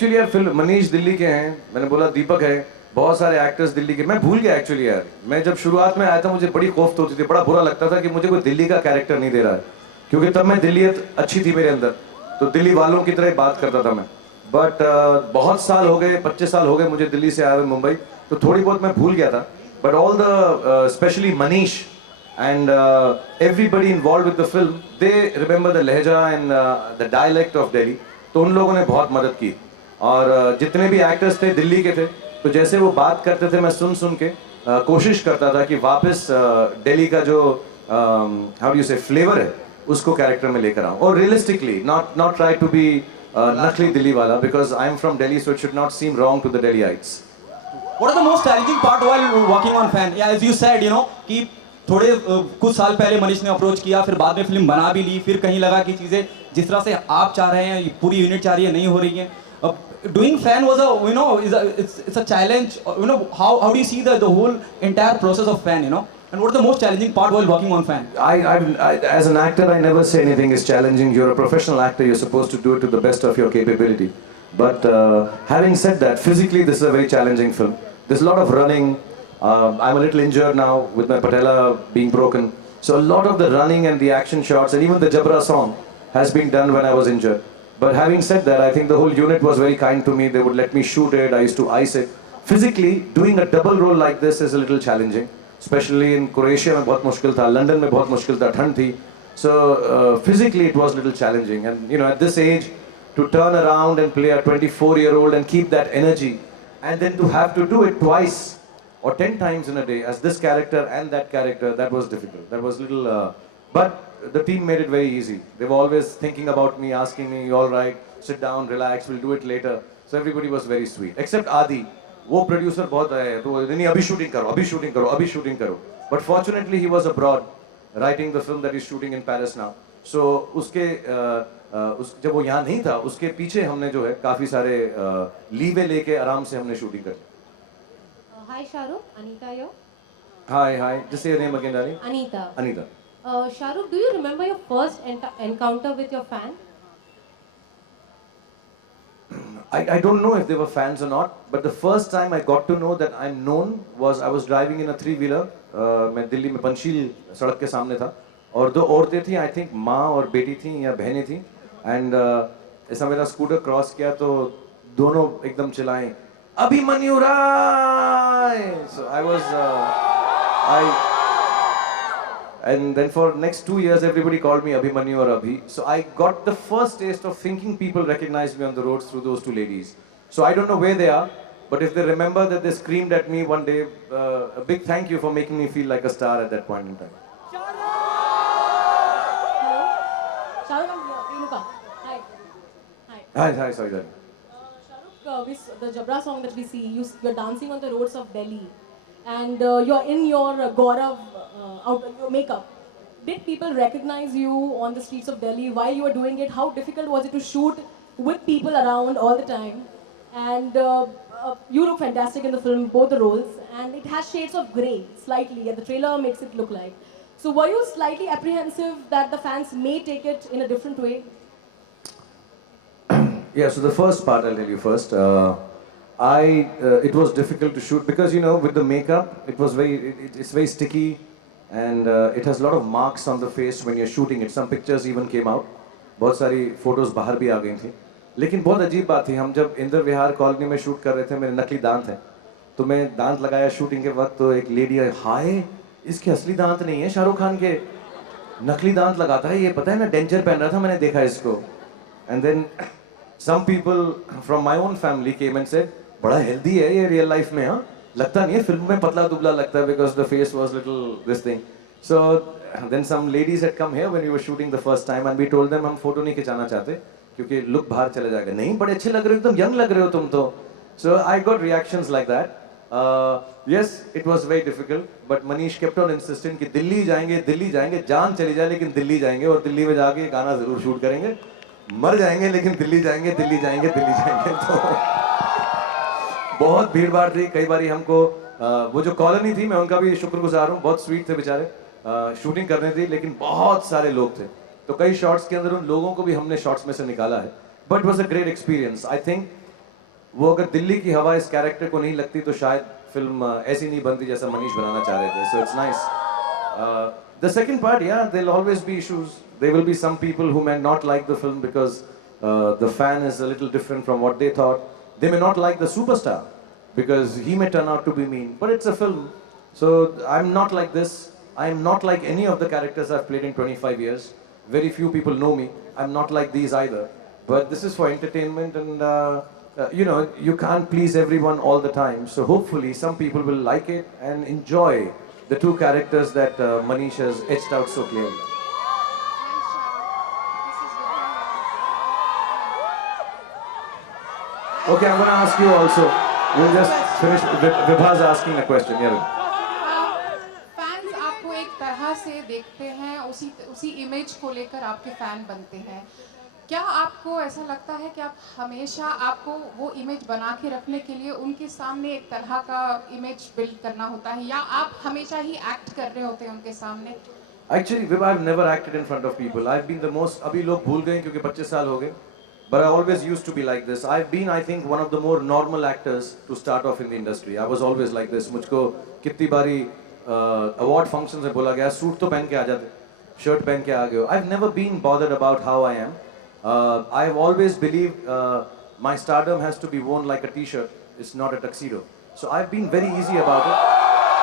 Actually यार film Manish Delhi के हैं, मैंने बोला दीपक है, बहुत सारे एक्टर्स दिल्ली के। मैं भूल गया एक्चुअली यार, मैं जब शुरुआत में आया था मुझे बड़ी खौफ होती थी, बड़ा बुरा लगता था कि मुझे कोई दिल्ली का कैरेक्टर नहीं दे रहा है, क्योंकि तब मैं दिल्लीयत अच्छी थी मेरे अंदर, तो दिल्ली वालों की तरह ही बात करता था मैं। बट बहुत साल हो गए, 25 साल हो गए मुझे दिल्ली से आए हुए मुंबई, तो थोड़ी बहुत मैं भूल गया था। But all the specially Manish and everybody involved with the film, they remember the लहजा and the dialect of Delhi, तो उन लोगों ने बहुत मदद की। और जितने भी एक्टर्स थे दिल्ली के थे, तो जैसे वो बात करते थे मैं सुन सुन के कोशिश करता था कि वापस दिल्ली का जो how do you say flavour है उसको कैरेक्टर में लेकर आऊं, और realistically not try to be नकली दिल्ली वाला, because I am from Delhi, so it should not seem wrong to the Delhiites. What are the most challenging part while working on Fan? Yeah, as you said, you know, कि थोड़े कुछ साल पहले मनीष ने approach किया, फिर बाद में फिल्म बना भी ली, फिर कहीं लगा कि चीज़ें जिस तरह से आप चाह रहे हैं, पूरी यूनिट चाह रही है, नहीं हो रही हैं। Doing Fan was it's a challenge. How do you see the whole entire process of Fan? And what is the most challenging part while working on Fan? As an actor, I never say anything is challenging. You're a professional actor. You're supposed to do it to the best of your capability. But having said that, physically this is a very challenging film. There's a lot of running. I'm a little injured now with my patella being broken. So a lot of the running and the action shots and even the Jabra song has been done when I was injured. But having said that, I think the whole unit was very kind to me. They would let me shoot it. I used to ice it. Physically, doing a double role like this is a little challenging. Especially in Croatia में बहुत मुश्किल था, London में बहुत मुश्किल था, ठंड थी. So physically it was a little challenging. And at this age, to turn around and play a 24-year-old and keep that energy, and then to have to do it twice or 10 times in a day as this character and that character, that was difficult. That was little, but the team made it very easy. They were always thinking about me, asking me, all right, sit down, relax, we'll do it later. So everybody was very sweet, except Adi. वो producer बहुत आए तो नहीं अभी shooting करो, अभी shooting करो, अभी शूटिंग करो. But fortunately he was abroad writing the film that he's shooting in Paris now. So उसके जब वो यहाँ नहीं था, उसके पीछे हमने जो है काफी सारे लीवे लेके आराम से हमने शूटिंग करी. Hi Shahrukh, Anita here. Hi. Just say your name again, darling. Anita. Shahrukh, do you remember your first encounter with your fan? I don't know if they were fans or not, but the first time I got to know that I'm known was I was driving in a three-wheeler. मैं दिल्ली में पंचशील सड़क के सामने था, और दो औरतें थी, आई थिंक माँ और बेटी थी या बहनें थी, एंड ऐसा मेरा स्कूटर क्रॉस किया तो दोनों एकदम चिल्लाएं अभिमन्यु राय. So I was and then for next 2 years everybody called me Abhimanyu or Abhi. So I got the first taste of thinking people recognized me on the roads through those two ladies. So I don't know where they are, but if they remember that they screamed at me one day, a big thank you for making me feel like a star at that point in time. Hello? Shahrukh, I'm here. Renuka. Hi, sorry darling. Shahrukh, the Jabra song that we see, you're dancing on the roads of Delhi, and you're in your Gaurav your makeup. Did people recognize you on the streets of Delhi while you were doing it? How difficult was it to shoot with people around all the time? And you look fantastic in the film, both the roles, and it has shades of grey slightly, and the trailer makes it look like. So were you slightly apprehensive that the fans may take it in a different way? Yeah, so the first part I'll tell you first. It was difficult to shoot because with the makeup it was it's very sticky, and it has a lot of marks on the face when you're shooting it. Some pictures even came out. बहुत सारी photos बाहर भी आ गई थी. लेकिन बहुत अजीब बात थी, हम जब इंद्र विहार कॉलोनी में शूट कर रहे थे, मेरे नकली दांत हैं, तो मैं दांत लगाया शूटिंग के वक्त, तो एक लेडी आई, हाय इसके असली दांत नहीं है, शाहरुख खान के नकली दांत लगाता है, ये पता है ना, डेंजर पहन रहा था, मैंने देखा इसको. And then some people from my own family came and said, बड़ा हेल्दी है ये रियल लाइफ में, हाँ लगता नहीं है, फिल्म में पतला दुबला लगता है, because the face was little this thing. So then some ladies had come here when we were shooting the first time, and we told them हम फोटो नहीं खिंचाना चाहते क्योंकि लुक बाहर चले जाएगा. नहीं, बड़े अच्छे लग रहे हो, एकदम यंग लग रहे हो तुम तो. So I got reactions like that. Yes, it was very difficult, but Manish kept on insisting कि दिल्ली जाएंगे, जान चली जाए लेकिन दिल्ली जाएंगे, और दिल्ली में जाके गाना जरूर शूट करेंगे, मर जाएंगे लेकिन दिल्ली जाएंगे. तो बहुत भीड़ भाड़ थी. कई बारी हमको वो जो कॉलोनी थी, मैं उनका भी शुक्रगुजार हूँ, बहुत स्वीट थे बेचारे. शूटिंग करनी थी लेकिन बहुत सारे लोग थे, तो कई शॉट्स के अंदर उन लोगों को भी हमने शॉट्स में से निकाला है. But was a great experience. I think वो अगर दिल्ली की हवा इस कैरेक्टर को नहीं लगती तो शायद फिल्म ऐसी नहीं बनती जैसा मनीष बनाना चाह रहे थे. So it's nice. The second part, yeah, there'll always be issues. There will be some people who may not like the film because the fan is a little different from what they thought. They may not like the superstar because he may turn out to be mean. But it's a film. So I'm not like this. I'm not like any of the characters I've played in 25 years. Very few people know me. I'm not like these either. But this is for entertainment and you know, you can't please everyone all the time. So hopefully some people will like it and enjoy the two characters that Manish has etched out so clearly. Okay, I'm going to ask you also. We'll just finish. Vibha's asking a question. Yeah. Fans आपको एक तरह से देखते हैं, उसी image को लेकर आपके फैन बनते हैं. क्या आपको ऐसा लगता है कि आप हमेशा आपको वो इमेज बना के रखने के लिए उनके सामने एक तरह का इमेज बिल्ड करना होता है, या आप हमेशा ही एक्ट कर रहे होते हैं उनके सामने? Actually, Vibha, I've never acted in front of people. I've been the most. अभी लोग भूल गए क्योंकि 25 साल हो गए. But I always used to be like this. I've been, I think, one of the more normal actors to start off in the industry. I was always like this. मुझको कितनी बारी award functions में बोला गया, suit तो पहन के आ जाते, शर्ट पहन के आ गए हो. I've never been bothered about how I am. I've always believed my stardom has to be worn like a t-shirt. It's not a tuxedo. So I've been very easy about it.